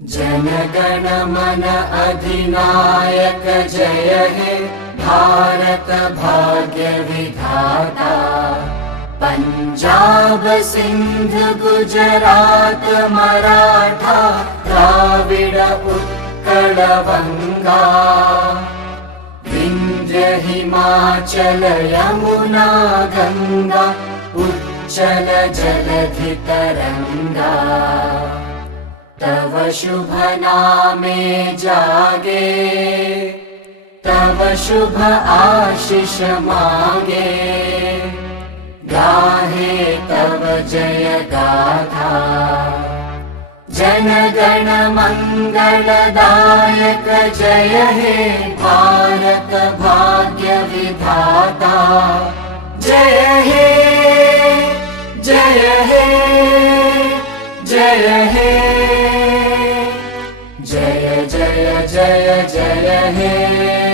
जन गण मन अधिनायक जय हे भारत भाग्य विधाता। पंजाब सिंध गुजरात मराठा द्राविड उत्कल बंगा। विंध्य हिमाचल यमुना गंगा उच्चल जलधि तरंगा। तव शुभ नामे जागे तव शुभ आशीष मागे। गाहे तव जय गाथा जन गण मंगलदायक जय हे भारत भाग्य विधाता। जय हे जय हे जय हे जय जय जय जय हे।